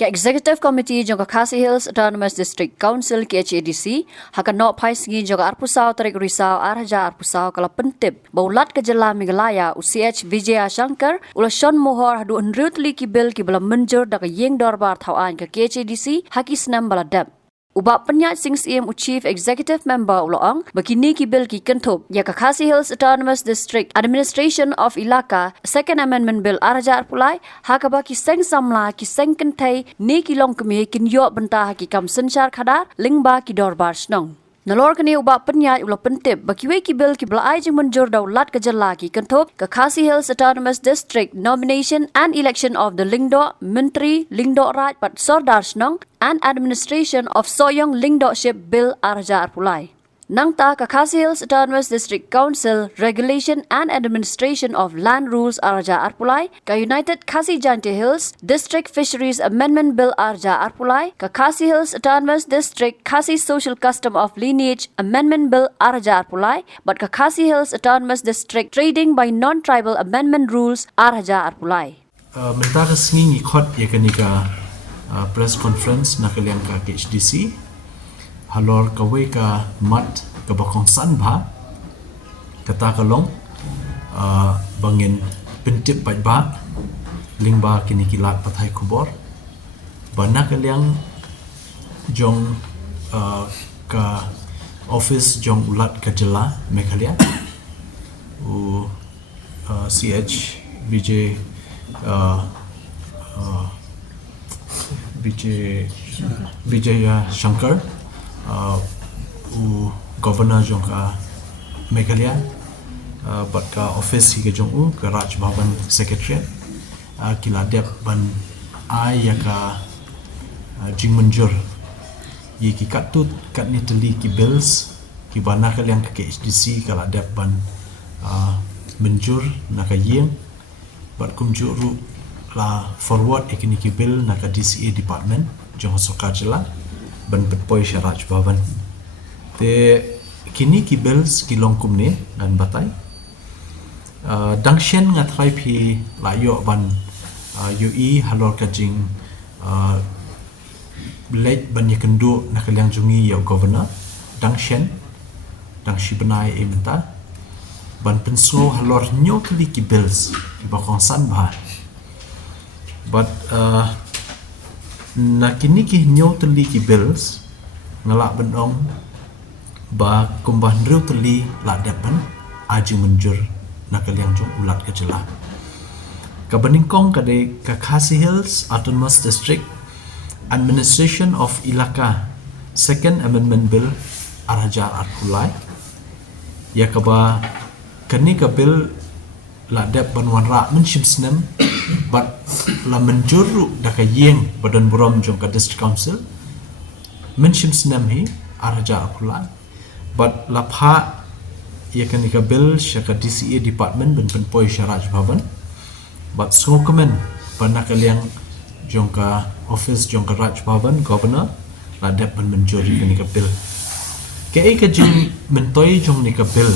ke Executive Committee jong Khasi Hills Autonomous District Council ke HADC hakan no pais ngi jong arpusau tarik risau arhaja arpusau kala pentip baulat ke jela Meghalaya UCH Vijaya Shankar ulashon mohor hadu unrut li ki bil ki bala menjur dak yeng dorbar thauan ke HADC haki snam baladap Ubak penyat sings im Chief Executive Member Uloong begini ki bil ki kentup ya ke Khasi Hills Autonomous District Administration of Ilaka Second Amendment Bill arja pulai hakaba ki seng samla ki seng kentai ni ki long kemi kin yo bentah ki kam senchar khadar lingba ki dorbar snong Nalor kini ubak penyat ulo pentip bakiwe ki bil ki belai jeng menjur daulat ke jela ki kentup ke Khasi Hills Autonomous District Nomination and Election of the Lingdo Menteri Lingdo Raj Pat Sordar Snong and Administration of Soyong Lingdokship Bill arja pulai. Nang ta ke Khasi Hills Autonomous District Council Regulation and Administration of Land Rules arja arpulai ke United Khasi Jante Hills District Fisheries Amendment Bill arja arpulai ke Khasi Hills Autonomous District Khasi Social Custom of Lineage Amendment Bill arja arpulai but ke Khasi Hills Autonomous District Trading by Non-Tribal Amendment Rules arja arpulai. Mentah sengi ikut ya kenika press conference nak kalian ke HDC halor kawe ka mat ke bakong sanba kata kalong bangin pentip pai ba lingba kini kilat pathai kubor bana kalian jong ka office jong ulat ka jela Meghalaya u CH Vijaya Shankar u governor jong ka Meghalaya bat ka office hi ke jong u ke Raj Bhavan secretariat kila dep ban ai ya ka jing menjur ye ki katut kat ni teli ki bills ki bana kalian ke HDC kala dep ban menjur nak yeng bat kumjuru la forward ikini ki bill nak DCA department jong soka jela ban petpoi Raj Bhavan te kini ki bills ki longkum ni dan batai dangshen ngatrai phi la yo ban UE halor ka jing late ban yekendu nak liang jungi yo governor dangshen dangshi benai imta ban penslo halor nyo kli ki bills bakong san bah but nakini ki nyo teli ki bills ngalak benong ba kumbah ndru teli la depan aji menjur nakaliang jong ulat ke jela ka beningkong ka de ka Khasi Hills Autonomous District Administration of Ilaka Second Amendment Bill araja arpulai ya ka ba kani ka bill la dep banwan ra menshim snem but la menjuru da ka yeng badan buram jong ka district council menshim snem hi araja arpulai but la pha ya kan ka bill shaka DCA department ben penpoi Raj Bhavan but so komen bana kaliang jong ka office jong ka Raj Bhavan governor la dep ben menjuri kan ka bill ke ai ka jing mentoi jong ni ka bill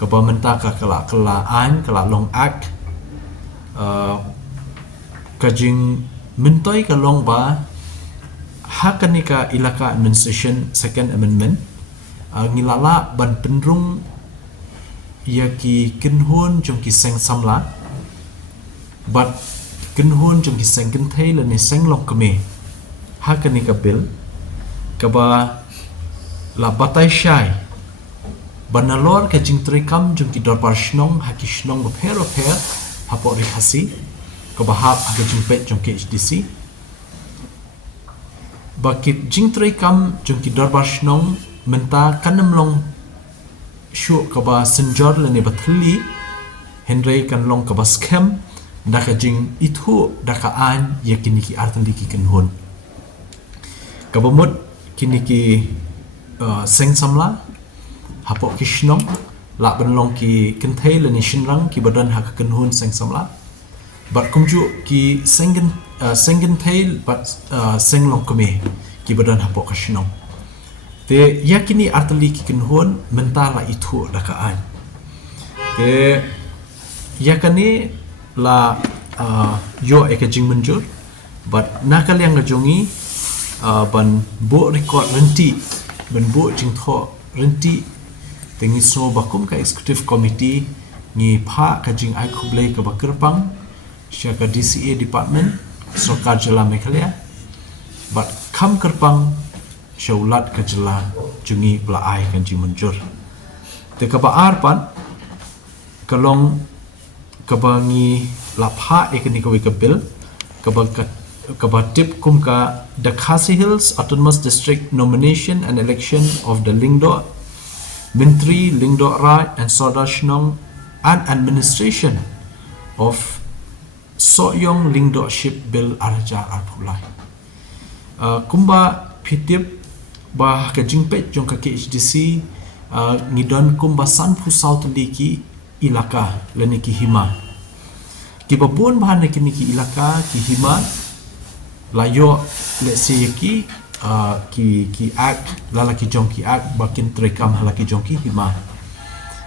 ka ba menta ka kala an kala long act ka jing mentoi ka long ba hakanika ilaka administration second amendment ngilala ban penrung ya ki kinhun jong ki seng samla but kinhun jong ki seng kinthai la ni seng lok keme hakanika bill ka ba la batai shai banalor ka jing trikam jong ki dorpar shnong haki shnong ba phero pher hapo ri hasi ka ba hap ka jing pet jong ki HDC bakit jing trikam jong ki dorpar shnong menta kanam long shu ka ba senjor le ne bathli henry kan long ka ba scam da ka jing ithu da ka an ye kini ki artan di ki kenhun ka ba mut kini ki seng samla hapo ki shnong la ban long ki kenthai le ni shinrang ki badan ha ka kenhun seng samla bat kumju ki sengen thail bat seng long kome ki badan hapo ka shnong te yakini artali ki kenhun mentala itu da ka an te yakani la yo ekajing menjur but nakal yang ngajongi ban bo record renti ban bo jing tho renti tengi so bakum ka executive committee ni pha ka jing ai khublei ka bakerpang sya ka DCA department Sarkar Jela Meghalaya but kam kerpang syaulat ka jela jungi pelai kan jing menjur te ka baar pan kalong kabangi lapha ekni ka bil kabatip kumka the Khasi Hills Autonomous District Nomination and Election of the Lingdo Mintri Lingdo Rai and Sodar Shnong and Administration of Soyong Lingdorship Bill Arja Arpulai kumba pitip bah ka jingpet jong ka KHDC ngidon kumba Sanpu South Liki ilaka leniki hima kibabun bahan ki ilaka ki hima layo let's say ki act lalaki jong ki act bakin terekam halaki jong ki hima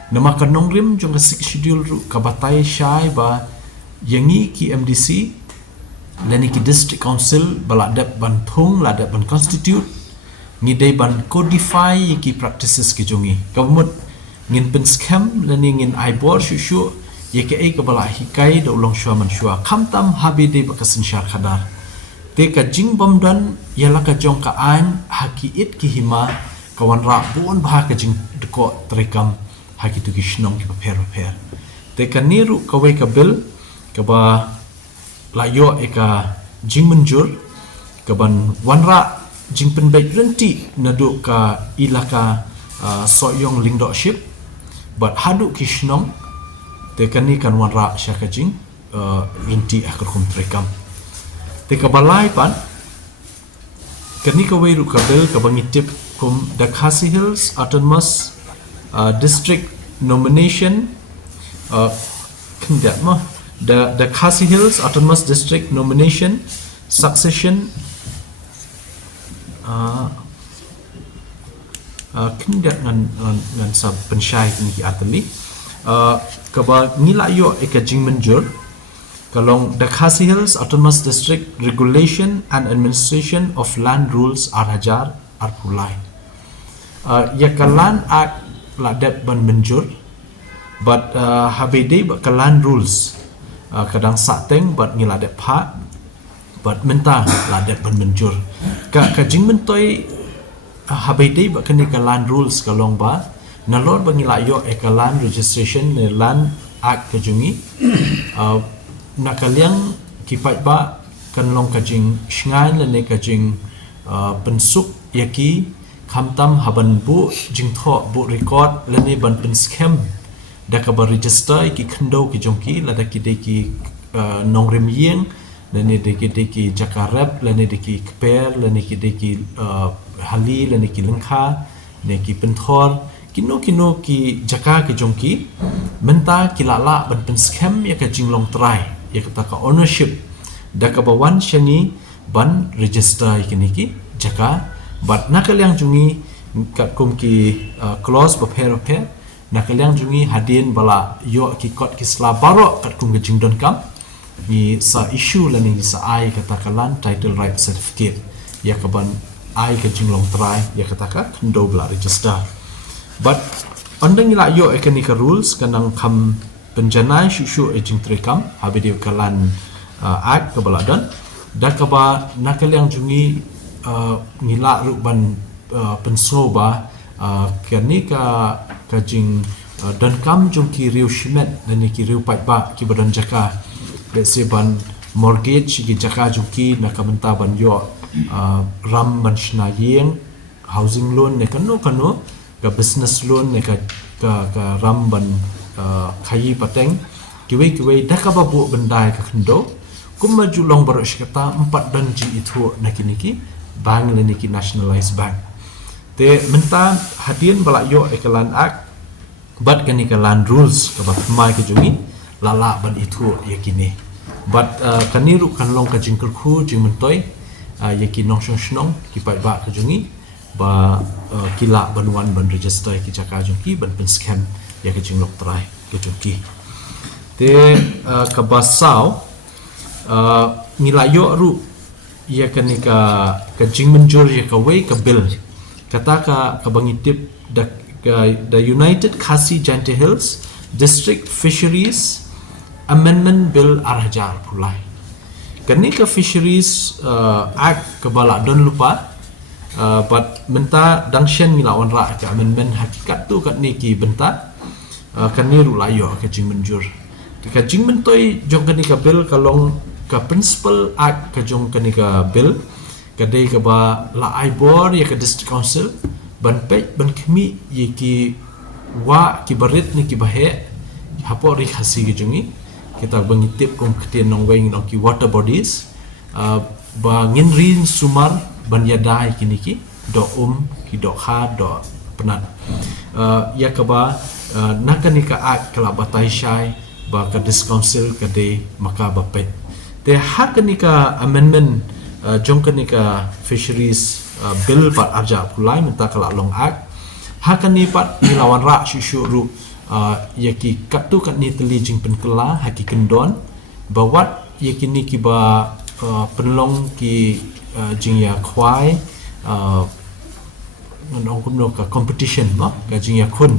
nama kanong rim jong ka schedule ru kabatai syai ba yangi ki MDC leni ki district council baladap ban thung ladap ban constitute ngidai ban codify ki practices ki jongi kamut ngin pen scam leni ngin ibor shushu YKA kabala hikai da ulong shua man shua kamtam habide bakasin syar khadar te ka jing bomdan yala ka jong ka an haki it ki hima kawan ra bon bah ka jing deko terekam haki tu ki shnong ki paper te ka niru ka we ka bil ka ba layo eka jing menjur ka ban wanra jing pen baik renti nadu ka ilaka soyong lingdorship but hadu ki shnong tekan ni kan wanra syakajing renti akar kum terekam teka balai pan kani ka wei ru kabel ka bangitip kum the Khasi Hills Autonomous District Nomination kindat mah the Khasi Hills Autonomous District Nomination Succession kindat ngan sab pensyai ni ki atli kaba ngilayo ekajing menjur kalong the Khasi Hills Autonomous District Regulation and Administration of Land Rules Arhajar Arpulai ya kalan ak ladap ban menjur but habede ba kalan rules kadang sateng but ngiladap pha but menta ladap ban menjur ka kajing mentoi habede ba kani kalan rules kalong ba nalor bangilayo ekalan registration ne land act kajungi nakaliang kipat ba kanlong kajing shngai lene kajing pensuk yaki khamtam haban bu jingtho bu record lene ban pen scam da ka ba register ki khndo ki jongki lada ki de ki nongrim yeng lene de ki jakarab lene de ki kper lene ki de ki hali lene ki lengkha ne ki penthor kino ki jaka ke jongki menta kilala ban pen scam ya ka jinglong try ya kata ka ownership da ka bawan shani ban register kini ki jaka but nakaliang jungi kat kum ki clause ba pair nakaliang jungi hadin bala yo ki kot ki sla baro kat kum ke jingdon kam ni sa issue la ni sa ai kata kalan title right certificate ya ka ban ai ka jinglong try ya kata ka kendo bla register but ondang ila yo economic rules kanang kam penjanai shushu ejing terekam habidi kalan act kebaladan da kaba nakaliang jungi ngila ruban pensoba kani ka kajing dan kam jungki riu shimet dan ki riu pat ba ki badan jaka let's ban mortgage ki jaka jungki nakamenta ban yo ram ban shnayeng housing loan ne kanu ka business loan ne ka ramban khayi pateng kiwe da ka babu bendai ka khndo kumma julong baro shikata 4 dan ji itu nakiniki bank niki nationalized bank te menta hadin bala yo ekalan act but kanika land rules ka ba mai ka jungi lala ban itu yakini but kaniru kanlong ka jingkul khu jingmentoi yakin nong shnong ki pai ba ka jungi ba kila banuan ban register ki jaka jongki ban pen scam ya ke jinglok try ke jongki te ka basau ngilayo ru ia ka jing menjur ia ka way ka bill kata ka bangitip the United Khasi Jaintia Hills District Fisheries Amendment Bill arhajar pulai kani ka Fisheries Act ka balak don lupa but menta dangshen milawan ra ka amendment hakikat tu kat ni ki benta kani ru layo ka jing menjur ka jing mentoi jong kani ka bill kalong ka principal act ka jong kani ka bill kadai ka ba la aibor ya ka district council ban pej ban khmi ye ki wa ki barit ni ki bahe hapo ri khasi ki jongi kita bangitip kum khtien nong weng nong ki water bodies ba ngin rin sumar ban yadai kini ki do ki do kha do penat ya ka ba nakani ka act kala batai shai ba ka district council kadai maka ba pej te hakani ka amendment jongkani ka fisheries bill pat arja pulai minta kala long act hakani pat milawan ra syuru yaki katu kat ni teli jing penkela haki kendon bawat yaki ni ki ba penlong ki jing ya khwai nong kum no ka competition no ka jing ya khun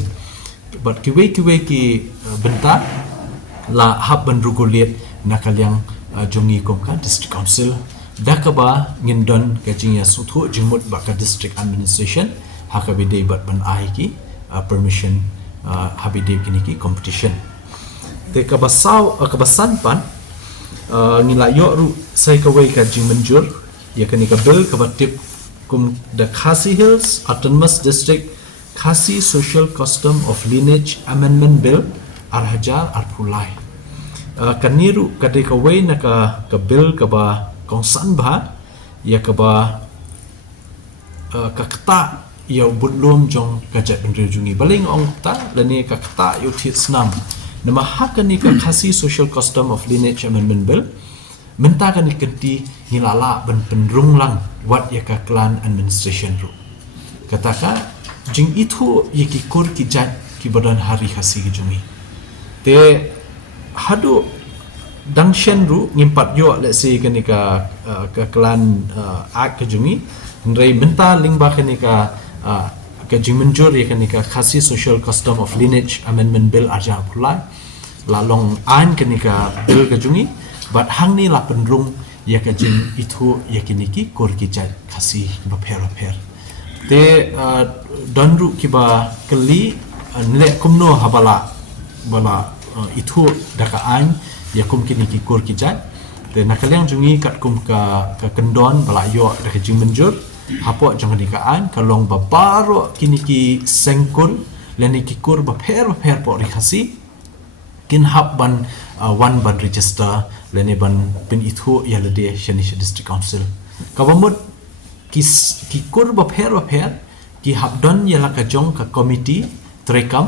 but ki benta la hab ban ruguliat nakalyang jongi kom ka district council dakaba ngindon kajing ya suthu jingmut baka district administration hakabide bat ban ai ki permission habide kini ki competition te kabasan pan ngila yo ru sai kawai kajing menjur ya kani ka bill kabatip kum the Khasi Hills Autonomous District Khasi Social Custom of Lineage Amendment Bill arhajar arpulai kaniru kadai kawai na ka bill ka ba kongsan ba ya ka ba ka kata ya budlum jong kajat bendri jungi baling ong ta lani ka kata yu thit snam nama hakani ka Khasi Social Custom of Lineage Amendment Bill menta kan ikenti ngilala ben penrung lang wat ya ka clan administration ru kataka jing itu yaki kur ki jat ki badan hari khasi jungi te hadu dangshen ru ngimpat yo let's say kani ka clan ak ke jungi nrai menta lingba kani ka jing menjur ya kani ka Khasi Social Custom of Lineage Amendment Bill arja pulai la long an kani ka bill ke jungi but hang ni la penrung ya ka jing itu ya kini ki kur ki jat khasi ba pher te donru ki ba kali nle kumno habala bala itu daka an ya kum kini ki kur ki jat te nakalyang jungi kat kum ka kendon bala yo daka jing menjur hapo jong ni ka an kalong ba baro kini ki sengkul leni ki kur ba pher po ri khasi kin hab ban one ban register leni ban pin itu ya lede shanisha district council kawamut ki kur ba pher ki hab don ya la ka jong ka committee trekam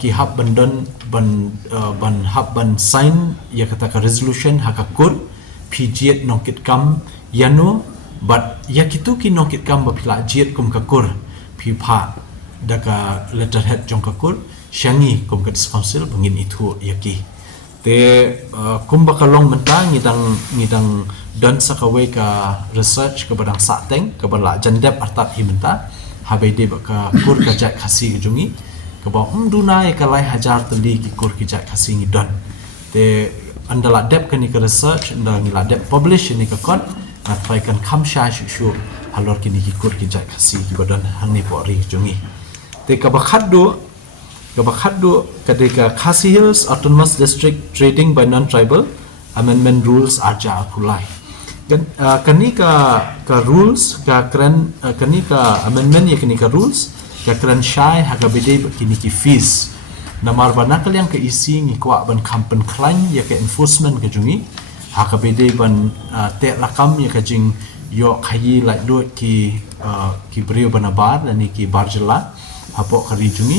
ki hab ban don ban hab ban sign ya kata ka resolution hakakur pjiet nongkit kam yano but ya kitu ki nongkit kam ba phila jiet kum ka kur phi pha daka letterhead jong ka kur shangi kum ka council bangin itu yaki te kum ba kalong mentang ngidang don sakawai ka research ke badang sateng ke bala jandep artat himenta habede ba ka kur ka jat khasi jungi ke ba dunai ka lai hajar tali ki kur ki jat khasi ngidon te andala dep ka ni ka research andala ngila dep publish ni ka kon atpai kan khamsha shu halor ki ni ki kur ki jat khasi ki badan hang ni po ri jungi te ka ba khaddo ketika Khasi Hills Autonomous District Trading by Non-Tribal Amendment Rules arja pulai kani ka rules ka kran kani ka amendment ya kani ka rules ka kran shai hakabide kini ki fees namar banakal yang ke isi ngikwa ban kampen klan ya ke enforcement ke jungi hakabide ban te lakam ya ka jing yo khayi la do ki brio banabar dan ki barjela hapo kari jungi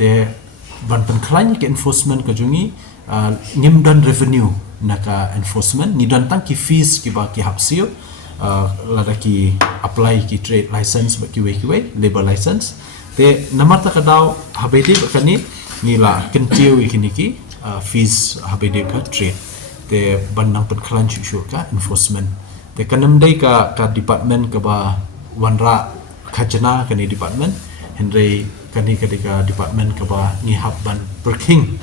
te ban penklan ke enforcement ka jungi ngimdan revenue naka enforcement ni dan tang ki fees ki ba ki hapsio lada ki apply ki trade license ba ki we labor license te namata ka daw habede ba kani nila kentiu ikini ki fees habede ka trade te ban nang penklan chu ka enforcement te kanam dai ka department ka ba wanra khajana kani department henry kani ketika department ka ba ngihap ban perking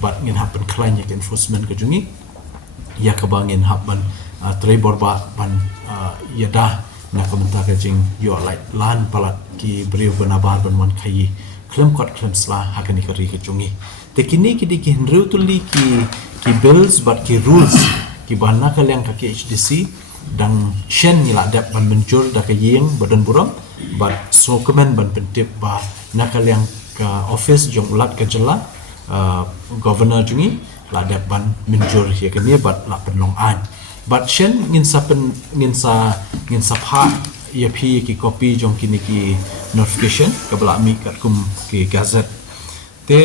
bat ngin happen klanya enforcement ka jungi ya ka ba ngin happen trebor ba ban yada na kamenta ka jing yo like lan palat ki brio banabar ban wan khai klem kot klem sla hakani ka ri ka jungi te kini ki henry tuli ki bills but ki rules ki bana ka yang ka HDC dan shen ngila dap ban menjur da ka yeng badan buram but so komen ban pentip ba nakal yang ka office jong ulat ka jela governor jungi la dap ban menjur ya kini but la penlong an but shen ngin sa pha ya phi ki copy jong kini ki notification ka bala mi kat kum ki gazette te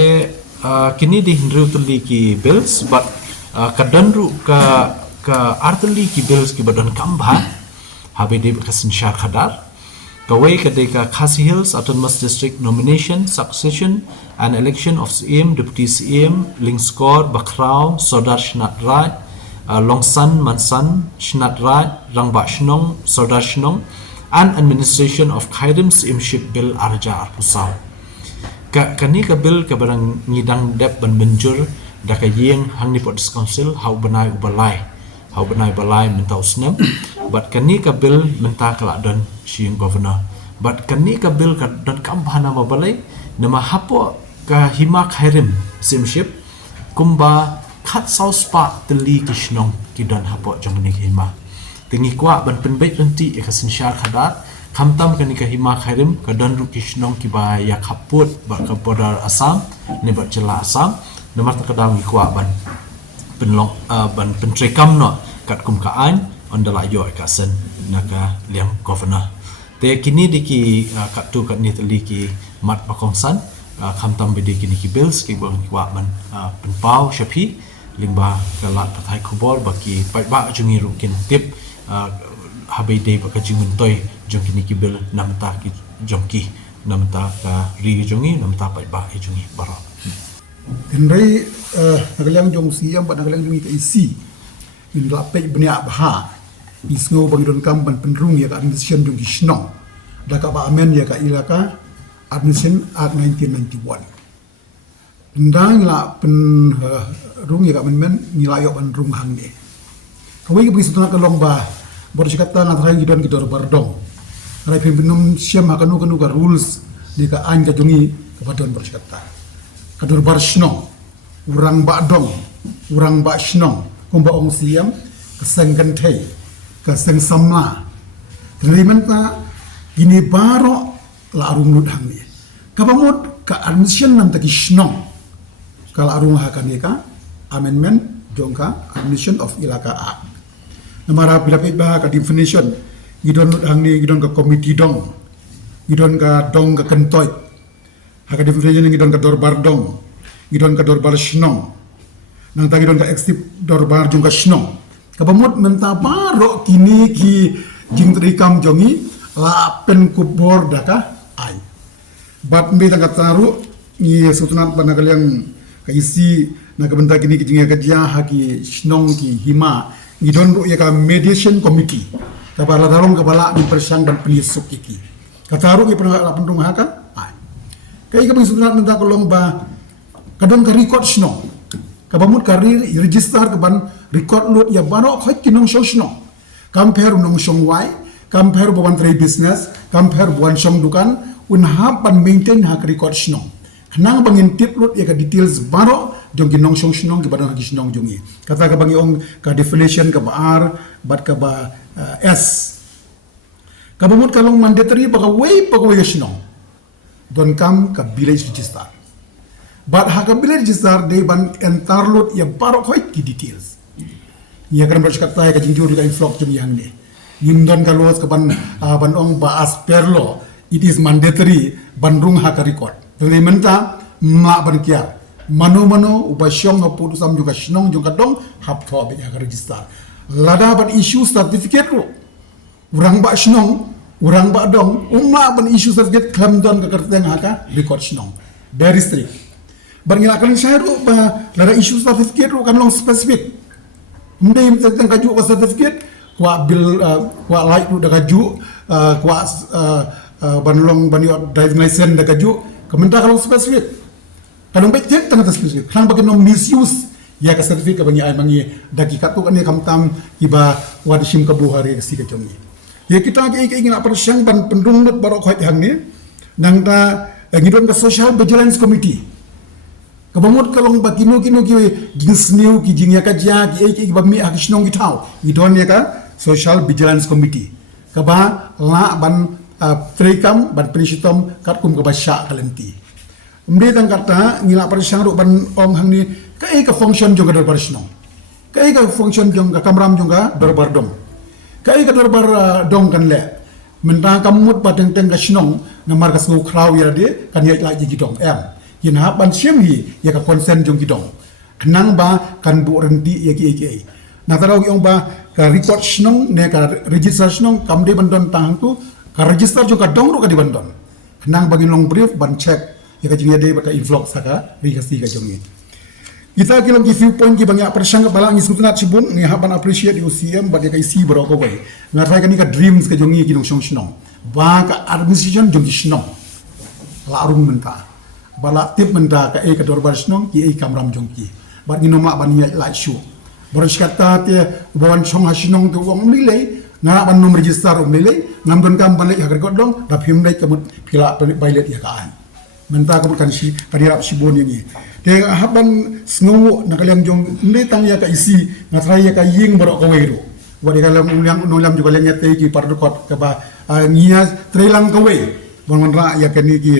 kini di hinru tuli ki bills but kadanru ka artli ki bills ki badan kambha habe de kasin shar khadar kawai kadeka Khasi Hills Autonomous District nomination succession and election of CM deputy CM Lingskor Bakrau Sardar Shnat Raj Longsan Mansan Shnat Raj Rangba Shnong Sardar Shnong and administration of Khairim CM ship bill arja arpusau kani ka bill ka barang ngidang dep ban menjur da ka yeng hang ni Podis Council hau banai balai mentau senam but kani ka bill menta kala dan siang governor but kani ka bill ka dan kampana ma balai nama hapo ka hima khairim simship kumba khat saus pa teli kishnong ki dan hapo jong ni hima tingi kwa ban penbet renti ka sinshar khadat khamtam kani ka hima khairim ka dan ru kishnong ki ba ya khaput ba ka bodar asam ne ba jela asam nama ta kadang kwa ban penlong ban pentrekam no kat kum kaan ondala yo ka sen naka liang governor te kini diki kat tu kat ni teli ki mat pakongsan khamtam bedi kini ki bills ki bang wa ban penpau shapi lingba kalat pathai khubor baki ba jungi rukin tip habai de baka jimun toy jong kini ki bill namta ki jongki namta ka ri jungi namta ba jungi baro Henry nagalang jong siam ba nagalang jong ka isi in lapay bnia baha isngo bang don kam ban penrung ya ka administration jong kisnong da ka ba amen ya ka ilaka administration act 1991 ndang la pen rung ya ka men ngila yo ban rung hang ni kawai ki bisu na ka long ba bor sikata na trai gidon gidor bardong rai pin binum siam ha kanu ka rules ni ka an ka jongi ka badon bor sikata kadur bar shnong urang ba dong urang ba shnong kumba ong siam keseng gentei keseng samla terimenta ini baro la arung ludang ni kabamut ka admission nam taki shnong kala arung ha kanika amendment jongka admission of ilaka a namara bila ba ka definition gidon ludang ni gidon ka committee dong gidon ka dong ka kentoy haka definition ngidon ka dorbar dong ngidon ka dorbar shnong nang tagi don ka eksip dorbar jung ka shnong kabamut menta baro kini ki jing trikam jongi la pen kubor daka ai bat mbe tanga taru ni sutunat banakal yang ka isi na kabenta kini ki jinga ka dia haki shnong ki hima ngidon ro ya ka mediation committee kabala darong kabala di persang dan penisuk iki kataru ki pernah la pendung haka ai kai ka sunat menta kolong ba kadang ka record sno kabamut ka register ka ban record lot ya bano khoi kinong sno compare nong song wai compare bo tray business compare bo song dukan un ha ban maintain ha record sno kanang bangin tip lot ya ka details bano jong kinong song sno ki badang ha sno jongi kata ka bangi ong ka definition ka ba r bat ka ba s kabamut kalong mandatory ba ka way sno don kam ka village register but haka village register de ban entarlot ya baro khoi ki details ya kan berkata ya ka jingjur ka inflok jum yang ni yimdan ka los ka ban ong ba as perlo it is mandatory bandung haka record dari menta ma ban kia mano ubasyong na putu sam juga shnong juga dong hap tho be haka register lada ban issue certificate ro urang ba shnong urang ba dong umma ban issue certificate klam don ka kerteng haka record shnong very strict barngila kan saya ro ba lara issue certificate ro kan long specific ndai tentang kaju certificate kwa bil kwa light tu kaju kwa banlong baniot driving license kaju kementar kalau spesifik kadang baik jet tengah spesifik kadang bagi nom misuse ya ka sertifikat bagi ai mangi dagi katu kan kam tam iba wadishim ka buhari si ka jongi ya kita ingin apa syang ban pendungut barok khoi hang ni nang ta ngidon ka social vigilance committee kabamut kalong bakino kino ki ginsniu ki jingya ka ja ki bami akishnong ki thau idon ya ka social vigilance committee kaba la ban trikam ban penishitom kat kum ka basya kalenti mbe tang kata ngila parsyang ro ban ong hang ni ka function jong ka darbar shnong ka function jong ka kamram jong ka darbar dong ka darbar dong kan le mentang kamut pateng teng ka shnong namar ka su kraw ya de kan ya la ji dong yin ha ban siem hi ya ka consent jong gidong kenang ba kan bu renti ya ki na tarau yong ba ka record shnong ne ka register shnong kam de bandon tang tu ka register jong ka dong ro ka di bandon kenang bagi long brief ban check ya ka jing de ba ka influx saka ri ka si ka jong ni kita kilom ki few point ki banyak persang ka balang isutnat sibun ni ha ban appreciate UCM ba de ka isi bro ko wai ngatai ka ni ka dreams ka jong ni ki dong shnong ba ka administration jong ki shnong la rum menta bala tip menda ka ka dorbar snong ki kamram jongki bar ni noma ban ya la shu boros kata te bon chong hasinong ke wong milei na ban nom register milei ngam don kam ban le hagar godong da phim le kemut pila bailet ya kaan menta ko kan si kadirap si boni ni te haban snow nakaliam jong ne tang ya ka isi ngatrai ya ka ying borok ko weru wadi kalam ulang ulam juga lenya te ki pardukot ka ba nia trelang ko we ban ra ya kan ni ki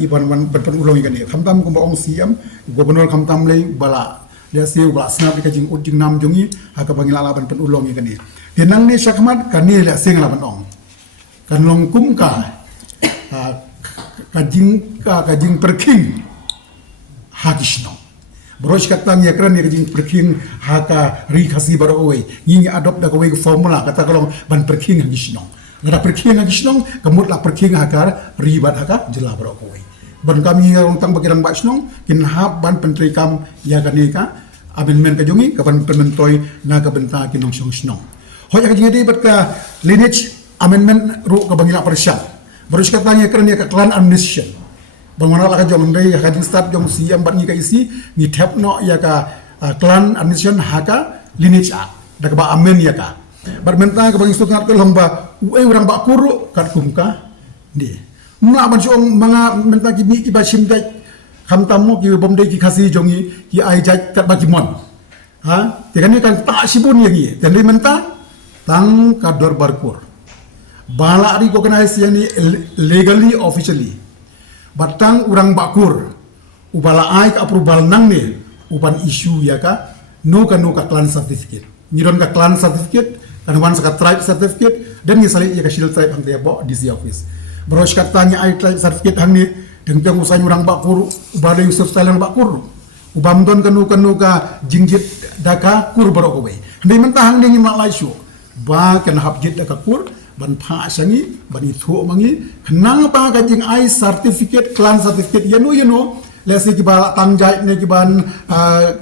iban ban berpen ulong kan ni khamtam ko ong siam gubernur khamtam le bala dia siu bala snap ka jing ujing nam jongi ha ka bangila ban pen ulong kan ni denang ni syakmat kan ni la sing la ban ong kan long kum ka kajing perking hakishno boros katang ya kran ya kajing perking haka ri khasi baro we ngi adopt da ko we formula kata kalong ban perking hakishno ngada perking hakishno kemut la perking hakar ribat haka jela baro ko we ban kami orang tang bakirang basnong kin hab ban pentri kam ya kanika amendment ka jongi ka ban penmentoy na ka benta kinong song snong hoya ka jingi bat ka lineage amendment ru ka bangila persya baru katanya kerana ka clan amnesty bangwana la ka jom ndai ka jing start jom si am bat ni ka isi ni tap no ya ka clan amnesty haka lineage a da ka ba amen ya ka bar menta ka bang sukat ka lomba uai urang ba kuru kat kumka di na ban song mga menta ki mi ki ba sim dai kham tamu ki bom dai ki khasi jongi ki ai jaj kat ba ki mon ha tekani kan ta sibun yang ni dan menta tang ka dor barkur bala ari organize yani legally officially batang urang bakur ubala ai ka approval nang ne uban issue ya ka no ka clan certificate ngiron ka clan certificate kan wan ka tribe certificate dan ni sali ya ka shield tribe ang dia bo DC office bros katanya ai tribe certificate hang ni dengteng usai urang bakur ubala Yusuf Salang bakur ubam don kanu ka jingjit daka kur baro ko we ndai mentah hang ni malai shu ba kan habjit daka kur ban pha sangi ban ithu mangi kenang pa ka jing ai certificate clan certificate yano lesi ki bala tangjai ne ki ban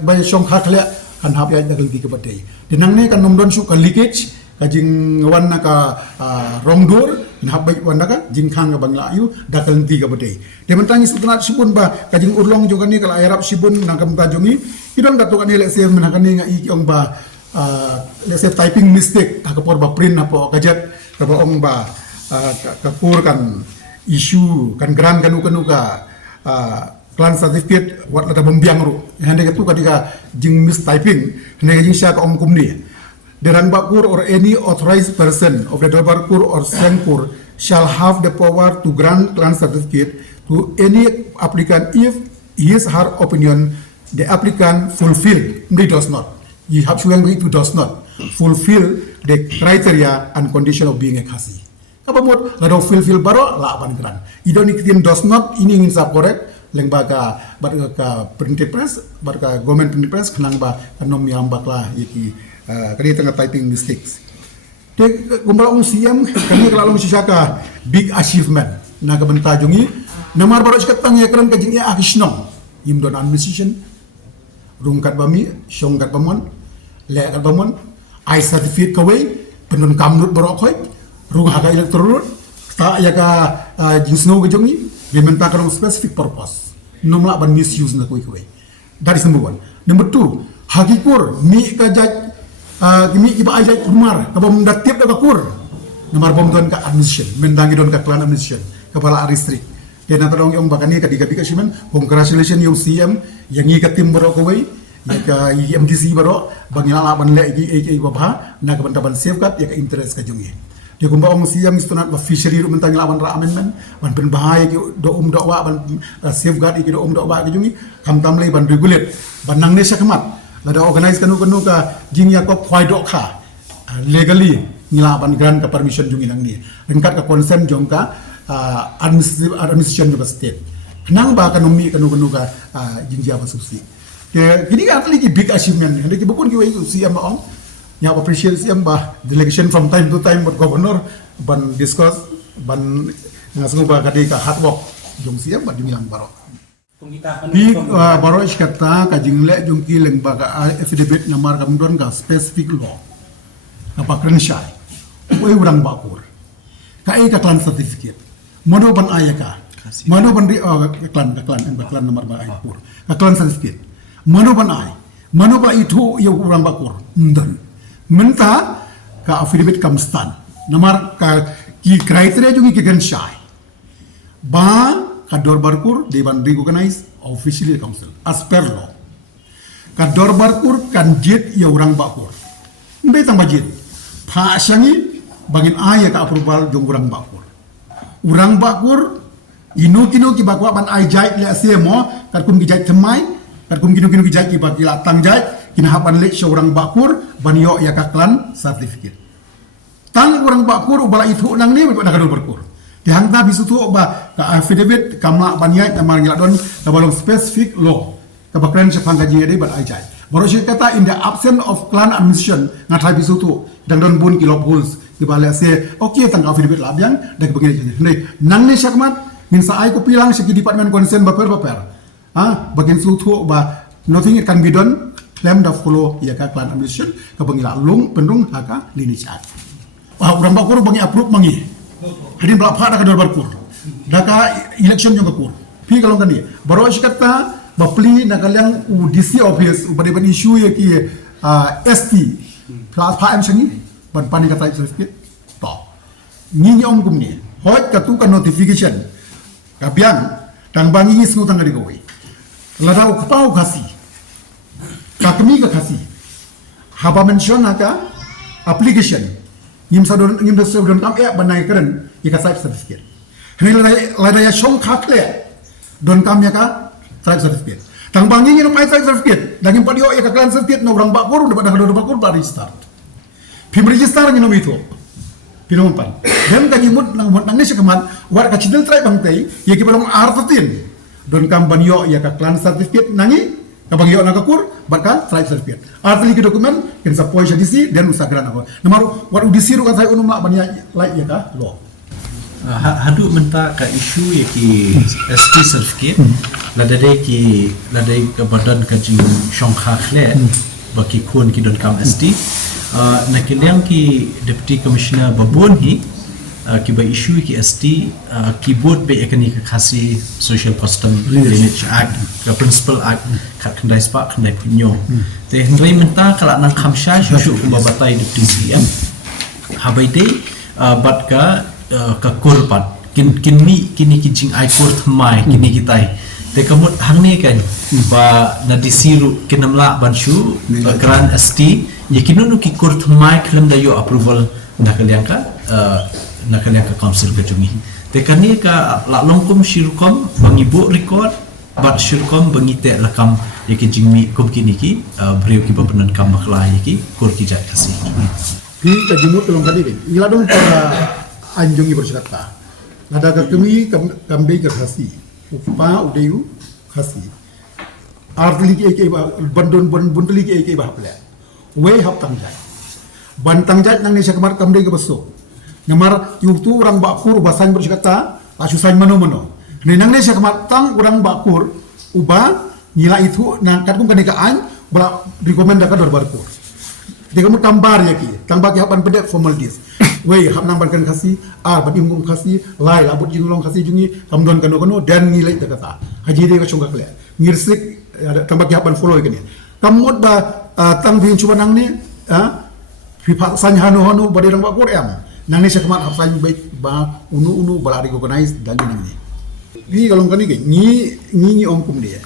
bai song kha khle kan hab ya dagal di ke badai dinang ne kan nomdon su ka leakage ka jing wan na ka rongdur hab bai wan ka jing khang ka bangla yu dagal di ke badai de mentangi sutna sibun ba ka jing urlong juga ni kala arab sibun nangkam ka jongi idon ka to kan le se menakani nga i ong ba let's say typing mistake akapor ba print apo kajat kaba ong ba kapur kan issue kan gran kanu ka clan certificate wat la bombiang ru hande ka tu kadika jing mistyping hande ka jing sya ka ong kumni derang bakur or any authorized person of the Darbarkur or Sengpur shall have the power to grant clan certificate to any applicant if his her opinion the applicant does not you have to agree to does not fulfill the criteria and condition of being a Khasi. Kapamot lado fulfill baro la ban gran. Idon ikitin does not ini ingin sab correct leng baga ka printed press ka government printed press kenang ba kanom yang bakla iki kali tengah typing mistakes. Te kumbra ong siam kami kelalong sisaka big achievement na ka benta jongi namar baro sekatang ya kran ka jing ya akisnong imdon administration rungkat bami syongkat bamon le kat bamon I certificate kawai penun kamnut berokoi rung haga elektrol tak ya ka jinsno ke jongi dia minta ka specific purpose nomla ban misuse na koi that is number 1. Number 2, hagikur mi ka jaj mi iba ajai rumar ka bom datip da kur nomor bom don ka admission mendangi don ka klan admission kepala aristrik kena tolong yang bakani ka diga simen congratulations yung CM yang ka tim berokoi ya ka MDC baro bangila ban le gi babha na ka bantaban safeguard ya ka interest ka jungi dia kumba ong siam istunat ba fishery ru mentang lawan ra amendment ban pen bahaya ki do do wa ban safeguard ki do do wa ka jungi kam tam le ban regulate ban nang ne sakmat la da organize kanu ka jing ya ko khwai do kha legally ngila ban grant ka permission jungi nang ni rengkat ka consent jong ka administration juga state nang ba kanu ka jing ja ba subsidi kini kan lagi big achievement ni lagi bukun kiwai siam ong yang appreciate siam bah delegation from time to time but governor ban discuss ban ngasungu ba kadi ka hard work jong siam ba dimilang baro di baro iskata ka jingle jong ki leng ba ka affidavit namar kam don ka specific law apa krensyai oi urang bakur ka klan certificate mono ban ayaka mono ban klan namar ba aypur ka klan certificate mano ba itu ya orang bakur dan menta ka affidavit kamstan namar ka ki kriteria juga ki ganshai ba ka dor barkur they ban recognize officially council as per law ka dor barkur kan jet ya orang bakur mbe tang bajit pha syangi bangin aya ka approval jong orang bakur ino kino ki bakwa ban ai jai le asemo ka kum ki jai themai kum kinu kijai ki bagi latang jai kina hapan le seorang bakur banyo ya kaklan certificate tang orang bakur ubala itu nang ni nak kadul berkur dihangta bisu tu ba ka affidavit kamla banyai tamar ngiladon ka balong specific law ka bakran sepang gaji de ba ajai baru saya kata in the absence of clan admission ngatai bisu tu dan don bun kilo pulse di bale se okay tang affidavit labyang dak begini nang ni syakmat min sa ai ko pilang segi department concern baper bagian seluruh ba nothing it can be done claim the follow ya ka clan admission ka bangila lung pendung haka lineage act orang bakur bangi approve mangi hadin belapa da kador barkur daka election jong bakur pi kalau kan dia baru kata bapli nagalang UDC office ubade ban issue ya ki ST plus pam sangi ban pani kata certificate to ni nyong kumni hot katu kan notification kabiang tang bangi isnu tang dari koi ladau kupau kasih kakmi ka kasih haba mention aka application ngim sadon kam banai keren ika type certificate hani ladai shong khakle don kam ya ka type certificate tang bangi ngin pai type certificate daging padio ya ka clan certificate no orang bakur dapat dah bakur ba register pim register ngino itu pinompan dem ka gimut nang ni sekaman war ka chidel try bang tei ya ki balong artatin don kam banyo ya ka clan certificate nangi ka bagyo na kakur baka tribe certificate artli ki dokumen ken sa poisha disi dan usagran ako namaru war udisi ru ka sai unum la banya like ya ka law hadu menta ka issue ya ki ST certificate ladai ke badan ka jing shongkha khle baki kun ki don kam ST nakiliang ki deputy commissioner babon hi ki ba issue ki ST ki board be ekani ka khasi social custom lineage act ka principal act khat khandai spa khandai punyo te hendrai menta kala nang khamsha shu ku babatai deputy CM habai de bat ka korpat kini ki jing ai kor thmai kini kitai te kamut hangni kan ba na disiru kinamla banshu gran ST yakinunu ki kor thmai khlam da yo approval nakaliang ka council ka jungi te kani ka la longkom shirkom bangibu record bat shirkom bangite lakam yaki jingmi kom kini ki brio ki babanan kam makla yaki kor ki jat kasi pi ka jimut tolong kali ni iladong para anjungi bersekata ada ka kami kambe ka khasi upa udeyu khasi artli ki bandon bundli ki bahapla we hap tangjai bantang jat nang ni sakmar kambe ka baso namar yutu orang bakur basan bersekata asusan mano ni nang ni sakmar tang orang bakur uba nila itu nang kat kum kanika an bala rekomend ka dor barkur Dia kamu tambar ya ki, tambah ki hapan pedek formal dis. Wei hap nang ban kan kasih, badim gum kasih, lai labut jinglong kasih jungi, kamdon kano dan nilai tak kata. Haji dia kacung kakle. Ngirsik tambah ki hapan follow kan ni. Kamut ba tang bin cuba nang ni, pipa sanya hanu bade rang ba Quran. Nang ni sekamat hap sanya baik ba unu balari organize dan ni. Ni kalau kan ni ni om kum dia.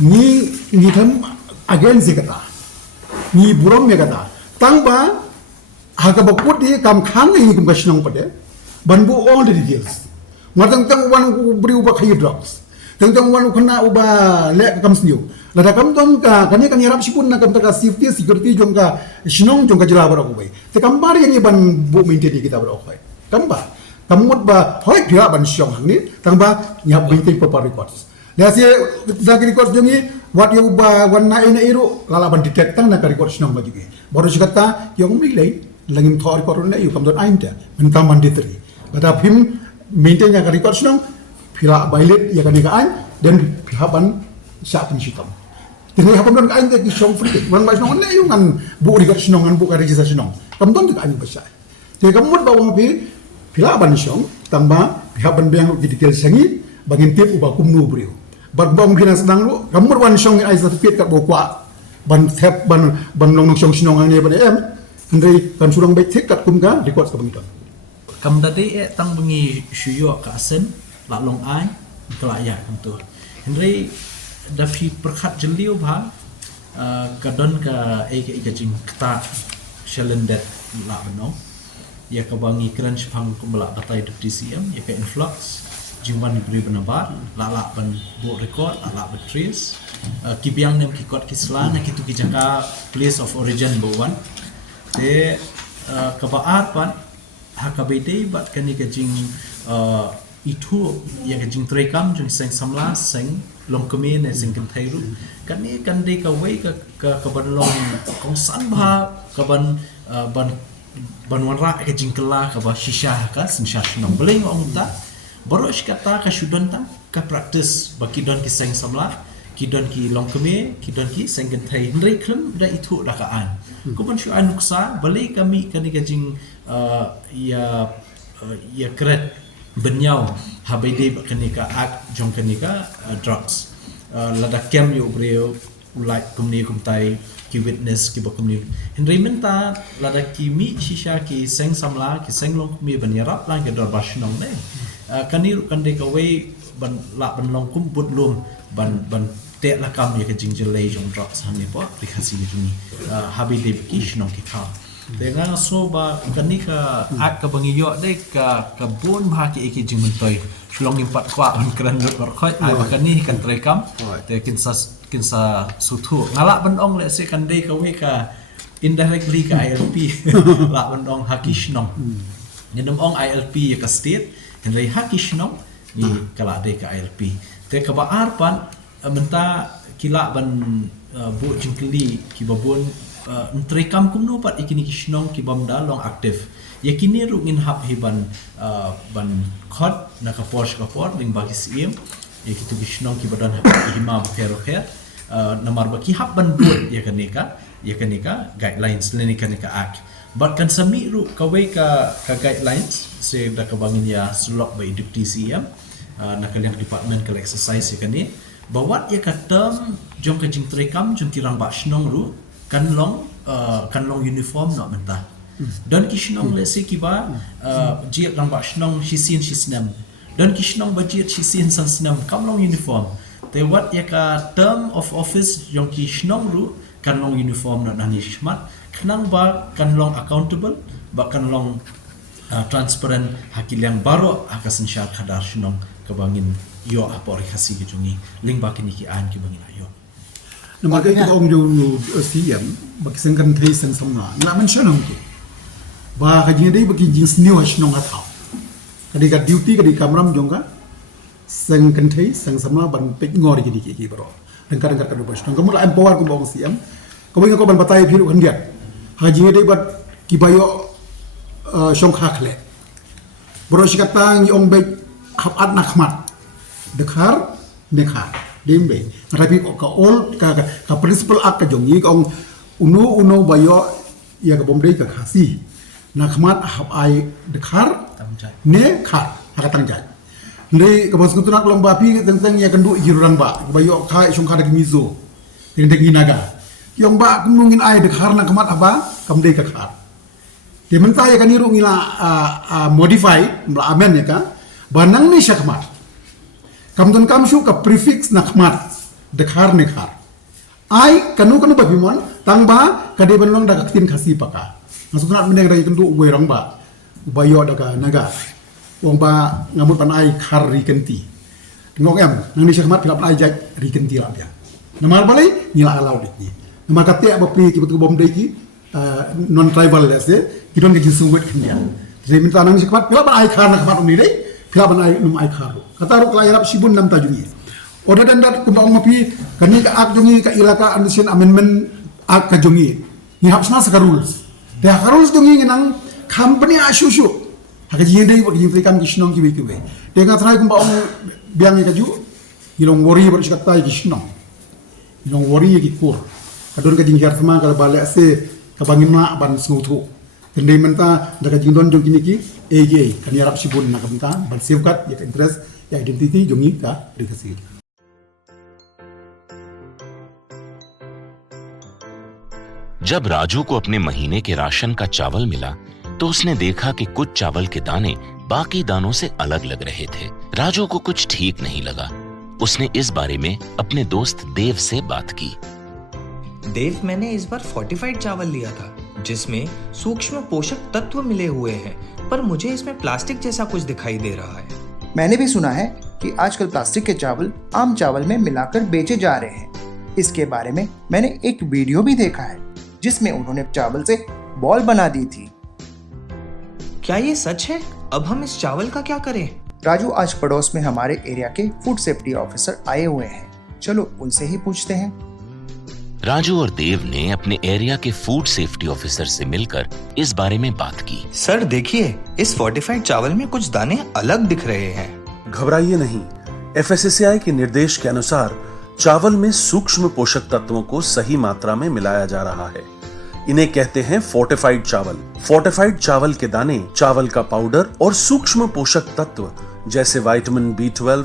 Ni tam again si kata. Ni buram me kata. Tang ba haka bakut dia kam khang ni kum kashnong pade. Banbu all the details. Matang tang wan beri ubah kayu drugs. Tang wan kena ubah lek kam sniu. Lada kam tom ka kani kan yarap sipun na kam taka safety security jong ka shnong jong ka jela bara ubai. Te kam bar yang ban bu maintain kita bara ubai. Kam ba kamut ba hoi pira ban syong ni tang ba nyap maintain proper records. Dia si zaki records jongi what you ba warna ina iru lala ban detect tang na ka record shnong ba juga. Baru sikata yang milai langim thor record na yu kam don ainta mentang mandatory. Lada phim maintain yang ka record shnong pira bailet ya kan kaan dan pihaban sa pensitam. Tinggal hapan don kaan ke syong free. Wan ba shnong na yu kan bu record shnong kan bu ka register shnong. Kam don ka anu besar. Jadi kamut ba wang pila ban syong tamba pihaban bang detail sangi bangin tip ubah kumnu brio. Barbong kina sedang lu kamut wan syong ai certificate kat bokwa ban tap ban long syong shnong ang ni ban em. Hendai kan surang baik tek kat kum ka record ka bangitan. Kam dati tang bengi syuyo ka asen la long ai kelaya tu. Hendai dafi perkhat jeliu ba kadon ka ke jing kata shalendet la benong. Ya ka bangi crunch phang kumla batai DCM ya ka influx jiman diberi benabar lala ban bo record lala batteries kibiang nem kikot kislan kitu kijaka place of origin bawan te kabaar pan hakabede bat kani kajing itu ya kajing trekam jung seng samla seng long kemen seng kenthairu kani kande ka wei ka ban long kong san ba ka ban banwara ke jingkela ka ba shisha ka sinsha nong beling ong ta baru kata ka shudan ta ka practice baki don ki seng samla ki don ki long keme ki don ki seng gentai ndai klem da itu da ka an ko ban shu an nuksa bali kami kani ka jing ya kret benyau habede kani ka ak jong kani ka drugs lada kem yo breo ulai kumni kumtai ki witness ki bakumni hendrai menta lada ki mi shisha ki seng samla ki seng long mi banyarap lang ke dor bashnong ne kani kande ka wei ban la ban long kum but lum ban te la kam ye ke jingjele jong drugs han ne po rikhasi ni habi de ki shnong ki kha dengan so ba kani ka ak ka bangi yo de ka bun bha ki ki jing mentoi shlong impat kwa on kran lut war khoi ai kani kan trekam te kinsa sutu ngalak bendong le se kan dei ka we ka indirectly ka ILP la bendong hakishnong nyenum ong ILP ya ka state hendai hakishnong ni kala dei ka ILP te ka ba arpan menta kila ban bu jingkeli ki babun trekam kumno pat ikini kishnong ki bamda long aktif yakini rungin hap hiban ban khot na ka posh ka por ling bagi sim yakitu kishnong ki badan hap hima kher namar baki hap ban bud ya kanika guidelines leni kanika ak but kan sami ru kawai ka guidelines se da ka bangin ya slok by DCM na kalian department kal exercise ya kani bawat ya ka term jong ka jing trekam jong kirang ba shnong ru kan long uniform no menta dan kishnong le se kiba jiat lang ba shnong shisin shisnam dan kishnong ba jiat shisin sansnam kam long uniform te wat ya ka term of office yang kishnong ru kan long uniform na nani shmat kanang ba kan long accountable ba kan long transparent hakil yang baru akasin syar kadar shnong kabangin yo apor khasi kijungi ling ba kini ki an ki bangin ayo Nama kita om jo siam bagi sengkan thai seng sama na men shanong tu ba ka jing dei bagi jing sniu shnong ka thau kadi ka duty kadi kamram jongka sengkan thai seng sama ban pek ngor jadi ki bro dan kadang kadang bos kamu la empower ko bong siam ko binga ko ban batai phiru kan dia ha jing dei bat ki bayo shong khakle bro sikatang yong be hap at nakmat dekhar dimbe tapi ka all ka principal ak ka jongi ka unu bayo ia ke bomdei ke khasi na khmat hab ai dekhar ne khar hakatang jai ndei ke bos kutunak lomba pi tentang ia kendu jirurang ba bayo khai sung khada mizo tentang inaga yong ba kumungin ai dekhar na khmat aba kamdei ke khar dia mentah ya kan iru ngila modify mla amen ya ka banang ni syakmat kamton kamshu ka prefix na khmat dekhar ne khar ai kanu babimon tang ba kade benlong da katin khasi paka masukna meneng rai kendu uwe rong ba ubayo da ka naga wong ba ngamut pan ai khar ri kenti ngok em nang ni syakmat pilap ai jak ri kenti la dia namar balai ngila alau dik ni namar kate abapi ki betu bom dei ki non tribal lese ki don ki sumet kindia jadi minta nang syakmat pilap ai khar na khmat ni dei pilap ai num ai khar kata ru klayarap sibun nam tajuni Oda dan kumbang mapi kani ka ak jongi ka ilaka Anderson amendment ak ka jongi ni hapsna sa rules de ka rules jongi nang company asyusyu haka jing dei ba jing kam kishnong ki bikiwe de ka try kumbang biang ka ju ilong wori ber sikat tai kishnong ilong wori ki kur kadon ka jing sama kala bale se ka bangimna ban snutu kendai menta da ka jing don jongi ni ki AJ kani arab sibun na kamta ban safeguard ya interest ya identity jongi ka dikasi जब राजू को अपने महीने के राशन का चावल मिला तो उसने देखा कि कुछ चावल के दाने बाकी दानों से अलग लग रहे थे। राजू को कुछ ठीक नहीं लगा। उसने इस बारे में अपने दोस्त देव से बात की। देव, मैंने इस बार फोर्टिफाइड चावल लिया था जिसमें सूक्ष्म पोषक तत्व मिले हुए हैं, पर मुझे इसमें प्लास्टिक जैसा कुछ दिखाई दे रहा है। मैंने भी सुना है कि आजकल प्लास्टिक के चावल आम चावल में मिलाकर बेचे जा रहे हैं। इसके बारे में मैंने एक वीडियो भी देखा है जिसमें उन्होंने चावल से बॉल बना दी थी। क्या ये सच है? अब हम इस चावल का क्या करें? राजू, आज पड़ोस में हमारे एरिया के फूड सेफ्टी ऑफिसर आए हुए हैं, चलो उनसे ही पूछते हैं। राजू और देव ने अपने एरिया के फूड सेफ्टी ऑफिसर से मिलकर इस बारे में बात की। सर देखिए, इस फोर्टिफाइड चावल में कुछ दाने अलग दिख रहे हैं। घबराइए नहीं, FSSAI के निर्देश के अनुसार चावल में सूक्ष्म पोषक तत्वों को सही मात्रा में मिलाया जा रहा है। इन्हें कहते हैं फोर्टिफाइड चावल। फोर्टिफाइड चावल के दाने चावल का पाउडर और सूक्ष्म पोषक तत्व जैसे विटामिन B12,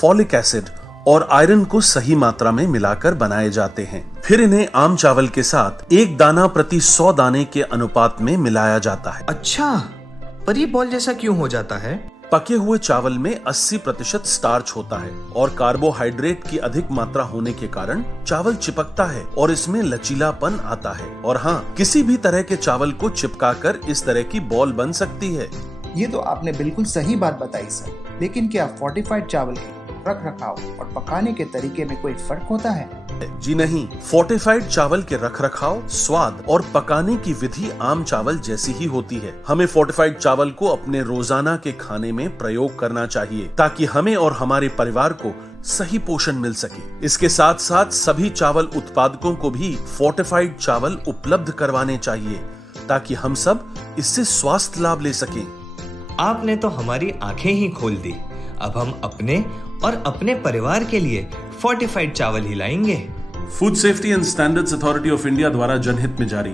फॉलिक एसिड और आयरन को सही मात्रा में मिलाकर बनाए जाते हैं। फिर इन्हें आम चावल के साथ 1 दाना प्रति 100 दाने के अनुपात में मिलाया जाता है। अच्छा, पर ये बॉल जैसा क्यों हो जाता है? पके हुए चावल में 80% स्टार्च होता है और कार्बोहाइड्रेट की अधिक मात्रा होने के कारण चावल चिपकता है और इसमें लचीलापन आता है। और हाँ, किसी भी तरह के चावल को चिपकाकर इस तरह की बॉल बन सकती है। ये तो आपने बिल्कुल सही बात बताई सर, लेकिन क्या फोर्टिफाइड चावल के रख रखाव और पकाने के तरीके में कोई फर्क होता है? जी नहीं, फोर्टिफाइड चावल के रख रखाव, स्वाद और पकाने की विधि आम चावल जैसी ही होती है। हमें फोर्टिफाइड चावल को अपने रोजाना के खाने में प्रयोग करना चाहिए ताकि हमें और हमारे परिवार को सही पोषण मिल सके। इसके साथ साथ सभी चावल उत्पादकों को भी फोर्टिफाइड चावल उपलब्ध करवाने चाहिए ताकि हम सब इससे स्वास्थ्य लाभ ले सकें। आपने तो हमारी आंखें ही खोल दी। अब हम अपने और अपने परिवार के लिए फोर्टिफाइड चावल ही लाएंगे। Food safety and standards authority of India द्वारा जनहित में जारी।